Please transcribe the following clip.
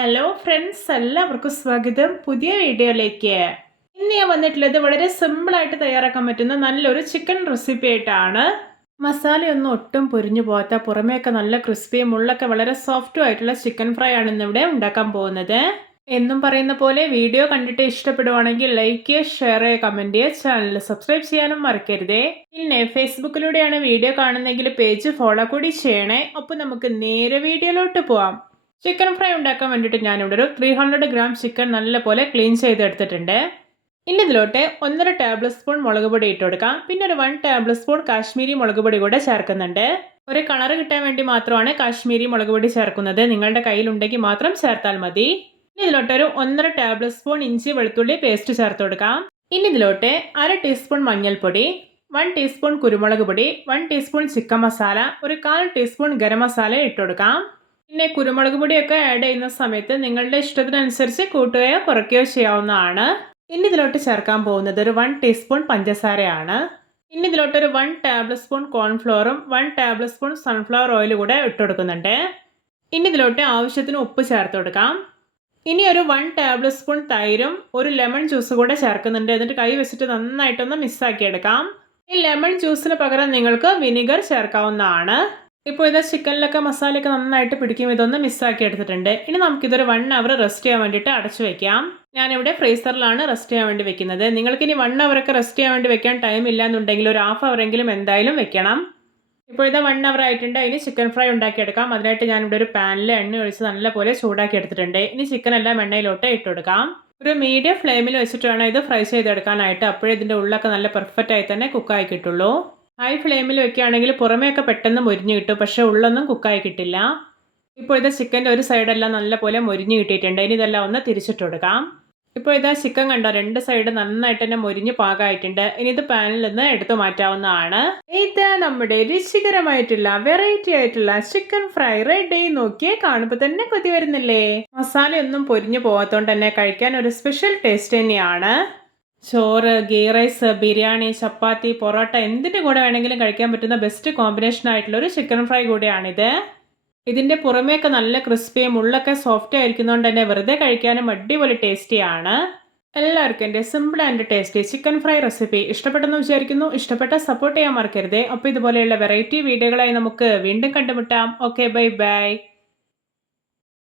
Hello friends, എല്ലാവർക്കും സ്വാഗതം പുതിയ വീഡിയോയിലേക്ക്. ഇന്ന് ഞാൻ വന്നിട്ടുള്ളത് വളരെ സിമ്പിളായിട്ട് തയ്യാറാക്കാൻ പറ്റുന്ന നല്ലൊരു ചിക്കൻ റെസിപ്പി ആയിട്ടാണ്. മസാലയൊന്നും ഒട്ടും പൊരിഞ്ഞു പോകാത്ത, പുറമേയൊക്കെ നല്ല ക്രിസ്പിയും ഉള്ളൊക്കെ വളരെ സോഫ്റ്റും ആയിട്ടുള്ള ചിക്കൻ ഫ്രൈ ആണ് ഇന്നിവിടെ ഉണ്ടാക്കാൻ പോകുന്നത്. എന്നും പറയുന്ന പോലെ വീഡിയോ കണ്ടിട്ട് ഇഷ്ടപ്പെടുവാണെങ്കിൽ ലൈക്ക് ചെയ്യുക, ഷെയർ ചെയ്യുക, കമൻറ്റ് ചെയ്യുക, ചാനൽ സബ്സ്ക്രൈബ് ചെയ്യാനും മറക്കരുതേ. പിന്നെ ഫേസ്ബുക്കിലൂടെയാണ് വീഡിയോ കാണുന്നതെങ്കിൽ പേജ് ഫോളോ കൂടി ചെയ്യണേ. അപ്പോൾ നമുക്ക് നേരെ വീഡിയോയിലോട്ട് പോവാം. ചിക്കൻ ഫ്രൈ ഉണ്ടാക്കാൻ വേണ്ടിയിട്ട് ഞാനിവിടെ ഒരു 300 ഗ്രാം ചിക്കൻ നല്ലപോലെ ക്ലീൻ ചെയ്തെടുത്തിട്ടുണ്ട്. ഇനി ഇതിലോട്ട് 1.5 ടേബിൾ സ്പൂൺ മുളക് പൊടി ഇട്ട് കൊടുക്കാം. പിന്നെ ഒരു 1 ടേബിൾ സ്പൂൺ കാശ്മീരി മുളക് പൊടി കൂടെ ചേർക്കുന്നുണ്ട്. ഒരു കളർ കിട്ടാൻ വേണ്ടി മാത്രമാണ് കാശ്മീരി മുളക് പൊടി ചേർക്കുന്നത്. നിങ്ങളുടെ കയ്യിലുണ്ടെങ്കിൽ മാത്രം ചേർത്താൽ മതി. ഇനി ഇതിലോട്ട് ഒരു 1.5 ടേബിൾ സ്പൂൺ ഇഞ്ചി വെളുത്തുള്ളി പേസ്റ്റ് ചേർത്ത് കൊടുക്കാം. ഇനി ഇതിലോട്ട് 1/2 ടീസ്പൂൺ മഞ്ഞൾപ്പൊടി, 1 ടീസ്പൂൺ കുരുമുളക് പൊടി, 1 ടീസ്പൂൺ ചിക്കൻ മസാല, ഒരു 1/4 ടീസ്പൂൺ ഗരം മസാല ഇട്ട് കൊടുക്കാം. പിന്നെ കുരുമുളക് പൊടിയൊക്കെ ആഡ് ചെയ്യുന്ന സമയത്ത് നിങ്ങളുടെ ഇഷ്ടത്തിനനുസരിച്ച് കൂട്ടുകയോ കുറയ്ക്കുകയോ ചെയ്യാവുന്നതാണ്. ഇനി ഇതിലോട്ട് ചേർക്കാൻ പോകുന്നത് ഒരു 1 ടീസ്പൂൺ പഞ്ചസാരയാണ്. ഇനി ഇതിലോട്ട് ഒരു 1 ടേബിൾ സ്പൂൺ കോൺഫ്ലോറും 1 ടേബിൾ സ്പൂൺ സൺഫ്ലവർ ഓയിൽ കൂടെ ഇട്ട് കൊടുക്കുന്നുണ്ട്. ഇനി ഇതിലോട്ട് ആവശ്യത്തിന് ഉപ്പ് ചേർത്ത് കൊടുക്കാം. ഇനി ഒരു 1 ടേബിൾ സ്പൂൺ തൈരും ഒരു ലെമൺ ജ്യൂസ് കൂടെ ചേർക്കുന്നുണ്ട്. എന്നിട്ട് കൈ വെച്ചിട്ട് നന്നായിട്ടൊന്ന് മിക്സാക്കി എടുക്കാം. ഈ ലെമൺ ജ്യൂസിന് പകരം നിങ്ങൾക്ക് വിനിഗർ ചേർക്കാവുന്നതാണ്. ഇപ്പോൾ ഇത് ചിക്കനിലൊക്കെ മസാലയൊക്കെ നന്നായിട്ട് പിടിക്കും. ഇതൊന്ന് മിസ്സാക്കി എടുത്തിട്ടുണ്ട്. ഇനി നമുക്കിതൊരു 1 അവർ റെസ്റ്റ് ചെയ്യാൻ വേണ്ടിയിട്ട് അടച്ചു വെക്കാം. ഞാനിവിടെ ഫ്രീസറിലാണ് റെസ്റ്റ് ചെയ്യാൻ വേണ്ടി വെക്കുന്നത്. നിങ്ങൾക്കിനി 1 അവറൊക്കെ റെസ്റ്റ് ചെയ്യാൻ വേണ്ടി വെക്കാൻ ടൈം ഇല്ലാന്നുണ്ടെങ്കിൽ ഒരു ഹാഫ് അവറെങ്കിലും എന്തായാലും വെക്കണം. ഇപ്പോൾ ഇത് 1 അവർ ആയിട്ടുണ്ട്. ഇനി ചിക്കൻ ഫ്രൈ ഉണ്ടാക്കിയെടുക്കാം. അതിനായിട്ട് ഞാനിവിടെ ഒരു പാനിൽ എണ്ണ ഒഴിച്ച് നല്ലപോലെ ചൂടാക്കി എടുത്തിട്ടുണ്ട്. ഇനി ചിക്കൻ എല്ലാം എണ്ണയിലോട്ട് ഇട്ട് കൊടുക്കാം. ഒരു മീഡിയം ഫ്ലെയിമിൽ വെച്ചിട്ട് വേണം ഇത് ഫ്രൈ ചെയ്തെടുക്കാനായിട്ട്. അപ്പോഴേ ഇതിൻ്റെ ഉള്ളൊക്കെ നല്ല പെർഫെക്റ്റ് ആയി തന്നെ കുക്കായി കിട്ടുള്ളൂ. ഹൈ ഫ്ലെയിമിൽ വെക്കുകയാണെങ്കിൽ പുറമേയൊക്കെ പെട്ടെന്ന് മൊരിഞ്ഞ് കിട്ടും, പക്ഷേ ഉള്ളൊന്നും കുക്കായി കിട്ടില്ല. ഇപ്പോൾ ഇത് ചിക്കൻ്റെ ഒരു സൈഡെല്ലാം നല്ലപോലെ മൊരിഞ്ഞ് കിട്ടിയിട്ടുണ്ട്. ഇനി ഇതെല്ലാം ഒന്ന് തിരിച്ചിട്ട് കൊടുക്കാം. ഇപ്പോൾ ഇതാ ചിക്കൻ കണ്ടോ, 2 സൈഡ് നന്നായിട്ട് തന്നെ മൊരിഞ്ഞ് പാകമായിട്ടുണ്ട്. ഇനി ഇത് പാനിൽ നിന്ന് എടുത്തു മാറ്റാവുന്നതാണ്. ഇത് നമ്മുടെ രുചികരമായിട്ടുള്ള വെറൈറ്റി ആയിട്ടുള്ള ചിക്കൻ ഫ്രൈ റെഡി. നോക്കിയേ, കാണുമ്പോൾ തന്നെ കൊതി വരുന്നില്ലേ? മസാലയൊന്നും പൊരിഞ്ഞു പോകാത്തതുകൊണ്ട് തന്നെ കഴിക്കാൻ ഒരു സ്പെഷ്യൽ ടേസ്റ്റ് തന്നെയാണ്. ചോറ്, ഗീ റൈസ്, ബിരിയാണി, ചപ്പാത്തി, പൊറോട്ട എന്തിൻ്റെ കൂടെ വേണമെങ്കിലും കഴിക്കാൻ പറ്റുന്ന ബെസ്റ്റ് കോമ്പിനേഷൻ ആയിട്ടുള്ള ഒരു ചിക്കൻ ഫ്രൈ കൂടിയാണിത്. ഇതിൻ്റെ പുറമേയൊക്കെ നല്ല ക്രിസ്പിയും ഉള്ളൊക്കെ സോഫ്റ്റ് ആയിരിക്കുന്നതുകൊണ്ട് തന്നെ വെറുതെ കഴിക്കാനും അടിപൊളി ടേസ്റ്റിയാണ്. എല്ലാവർക്കും എൻ്റെ simple and tasty chicken fry recipe ഇഷ്ടപ്പെട്ടെന്ന് വിചാരിക്കുന്നു. ഇഷ്ടപ്പെട്ട സപ്പോർട്ട് ചെയ്യാൻ മറക്കരുതേ. അപ്പോൾ ഇതുപോലെയുള്ള വെറൈറ്റി വീഡിയോകളായി നമുക്ക് വീണ്ടും കണ്ടുമുട്ടാം. Okay, bye bye.